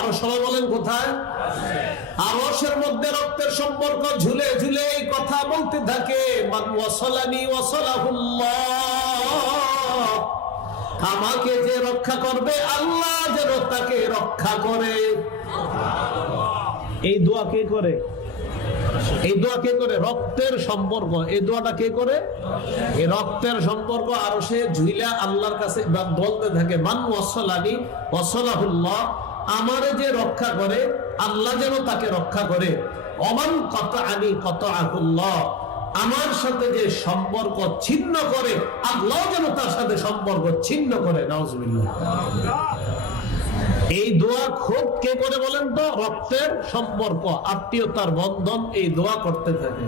আরো সবাই বলেন কোথায়? আরশের মধ্যে রক্তের সম্পর্ক ঝুলে ঝুলে এই কথা বলতে থাকে, মান ওয়াসালানি ওয়াসালাহুল্লাহ, আমাকে যে রক্ষা করবে আল্লাহ যেন তাকে রক্ষা করে। এই দোয়া কে করে? এই দোয়া কে করে? রক্তের সম্পর্ক। এই দোয়াটা কে করে? এই রক্তের সম্পর্ক আরশে ঝুইলা আল্লাহর কাছে বলতে থাকে, মান ওয়াসালানি ওয়াসালাহুল্লাহ, আমারে যে রক্ষা করে আল্লাহ যেন তাকে রক্ষা করে। ওমান কাতাআনি কাতাআহুল্লাহ, আমার সাথে যে সম্পর্ক ছিন্ন করে আল্লাহ যেন তার সাথে সম্পর্ক ছিন্ন করে। নাউজুবিল্লাহ। এই দোয়া খুব কে করে বলেন তো? রক্তের সম্পর্ক, আত্মীয়তার বন্ধন এই দোয়া করতে থাকে।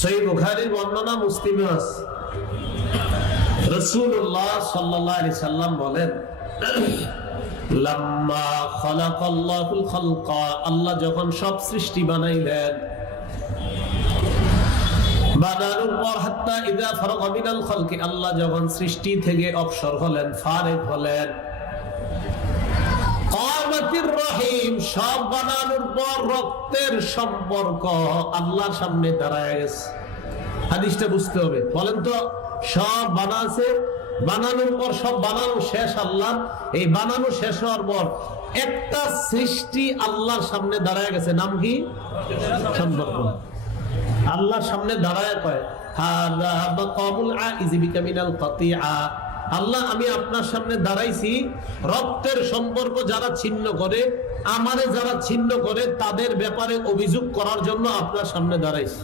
সহিহ বুখারীর বর্ণনা, মুসলিমে আছে। রাসূলুল্লাহ সাল্লাল্লাহু আলাইহি সাল্লাম বলেন, লাম্মা খালাকাল্লাহুল খালকা, আল্লাহ যখন সব সৃষ্টি বানাইলেন, বানানোর পর হাত্তা ইযা ফারাগা মিনাল খালকি, আল্লাহ যখন সৃষ্টি থেকে অবসর হলেন, ফারেগ হলেন, কামাতির রহিম, সব বানানোর পর রক্তের সম্পর্ক আল্লাহর সামনে দাঁড়ায় গেছে। হাদিসটা বুঝতে হবে। বলেন তো, সব বানাছে, বানানোর পর সব বানানো শেষ আল্লাহ, এই বানানো শেষ হওয়ার পর একটা সৃষ্টি আল্লাহর সামনে দাঁড়ায় গেছে। নাম কি? সম্পর্ক। আল্লাহর সামনে দাঁড়ায় কয়, হাযা মাকামুল আইজি বিকা মিনাল কাতিআ, আল্লাহ আমি আপনার সামনে দাঁড়াইছি রক্তের সম্পর্ক যারা ছিন্ন করে, আমারে যারা ছিন্ন করে তাদের ব্যাপারে অভিযোগ করার জন্য আপনার সামনে দাঁড়াইছি।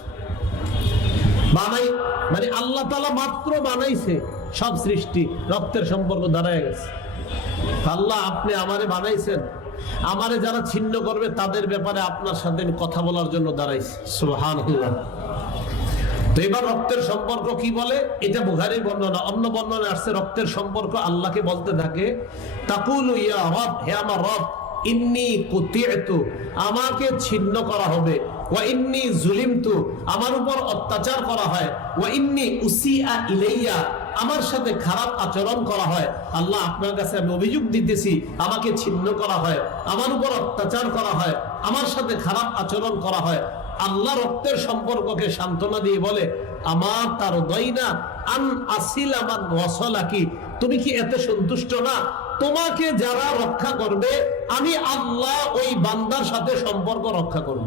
বানাই মানে আল্লাহ তাআলা মাত্র বানাইছে সব সৃষ্টি, রক্তের সম্পর্ক দাঁড়ায় গেছে। আল্লাহ আপনি আমারে বানাইছেন, আমারে যারা ছিন্ন করবে তাদের ব্যাপারে আপনার সাথে কথা বলার জন্য দাঁড়াইছি। সুবহানাল্লাহ। তো এবার রক্তের সম্পর্ক কি বলে? এটা বুখারীর বর্ণনা। অন্য বর্ণনা আসছে রক্তের সম্পর্ক আল্লাহকে বলতে থাকে, তাকুলু ইয়া রব, হে আমার রব, ইন্নী কুতিআতু, আমাকে ছিন্ন করা হবে, ওয়া ইন্নী যুলিমতু, আমার উপর অত্যাচার করা হয়, ওয়া ইন্নী উসিআ ইলাইয়া, আমার সাথে খারাপ আচরণ করা হয়। আল্লাহ আপনার কাছে আমি অভিযোগ দিতেছি, আমাকে ছিন্ন করা হয়, আমার উপর অত্যাচার করা হয়, আমার সাথে খারাপ আচরণ করা হয়। আল্লাহ রক্তের সম্পর্ককে সান্ত্বনা দিয়ে বলে, আমার তার দয়না আন আসিল আমার ওয়াসালাকি, তুমি কি এতে সন্তুষ্ট না? তোমাকে যারা রক্ষা করবে আমি আল্লাহ ওই বান্দার সাথে সম্পর্ক রক্ষা করব।